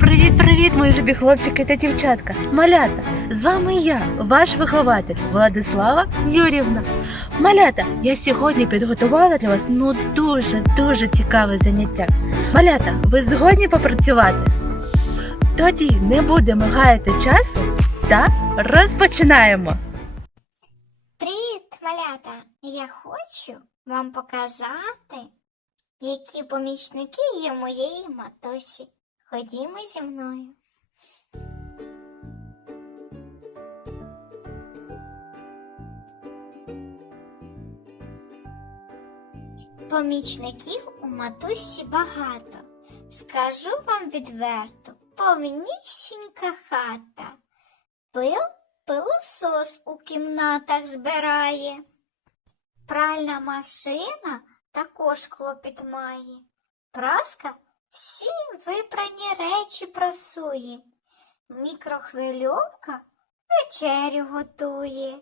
Привіт, мої любі хлопчики та дівчатка, малята! З вами я, ваш вихователь Владислава Юрівна. Малята, я сьогодні підготувала для вас ну дуже дуже цікаве заняття. Малята, ви згодні попрацювати? Тоді не будемо гаяти часу та розпочинаємо. Привіт, малята! Я хочу вам показати, які помічники є моєї матусі. Ходімо зі мною. Помічників у матусі багато. Скажу вам відверто, повнісінька хата. Пил пилосос у кімнатах збирає. Пральна машина також клопіт має. Праска всі випрані речі прасує. Мікрохвильовка вечерю готує.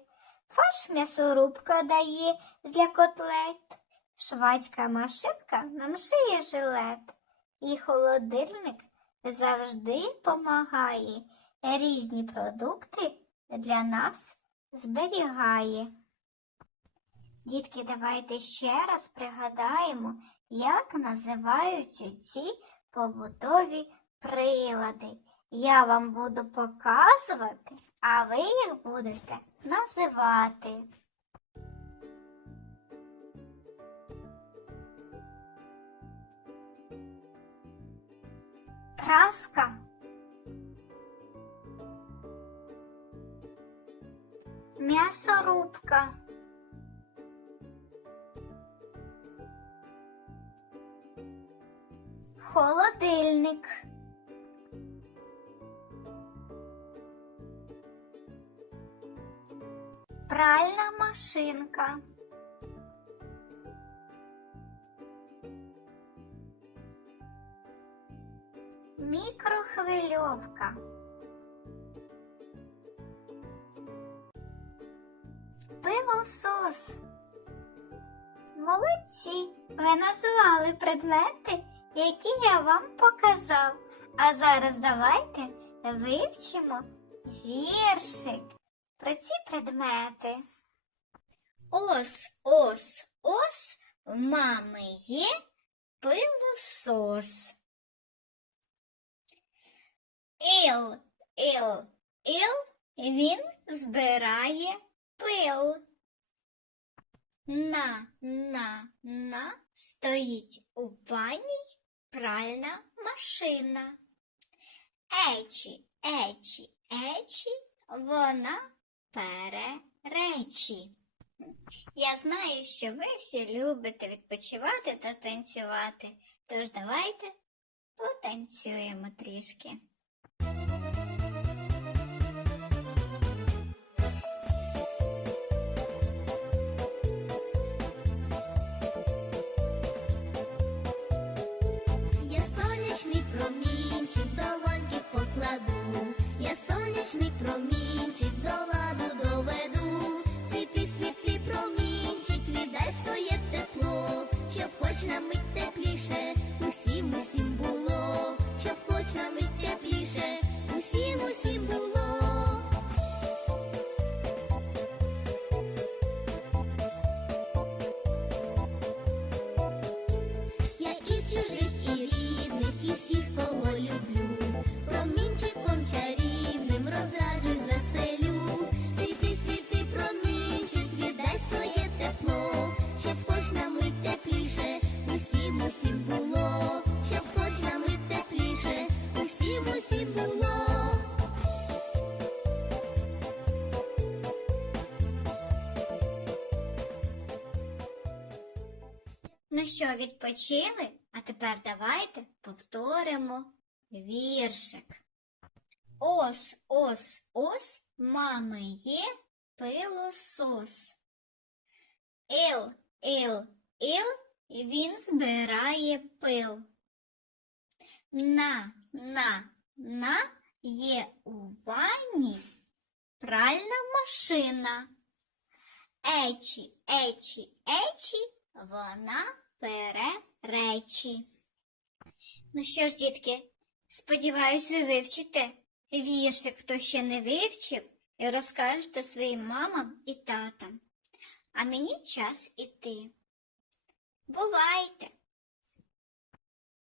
Фарш м'ясорубка дає для котлет. Швадська машинка нам шиє жилет. І холодильник завжди помагає. Різні продукти для нас зберігає. Дітки, давайте ще раз пригадаємо, як називаються ці побутові прилади. Я вам буду показувати, а ви їх будете називати. Праска. М'ясорубка. Холодильник. Пральна машинка. Мікрохвильовка. Пилосос. Молодці! Ви назвали предмети, які я вам показав. А зараз давайте вивчимо віршик про ці предмети. Ос, ос, ос, в мами є пилосос. Іл, іл, іл, він збирає пил. На, на, на стоїть у ванній пральна машина. Ечі, ечі, ечі, вона переречі. Я знаю, що ви всі любите відпочивати та танцювати, тож давайте потанцюємо трішки. küçük dolar. Ну що, відпочили? А тепер давайте повторимо віршик. Ос, ос, ос, мами є пилосос. Ил, ил, ил, він збирає пил. На, на, на є у ванній пральна машина. Ечі, ечі, ечі, вона пере речі. Ну що ж, дітки, Сподіваюсь, ви вивчите віршик, хто ще не вивчив, і розкажете своїм мамам і татам. А мені час іти. Бувайте!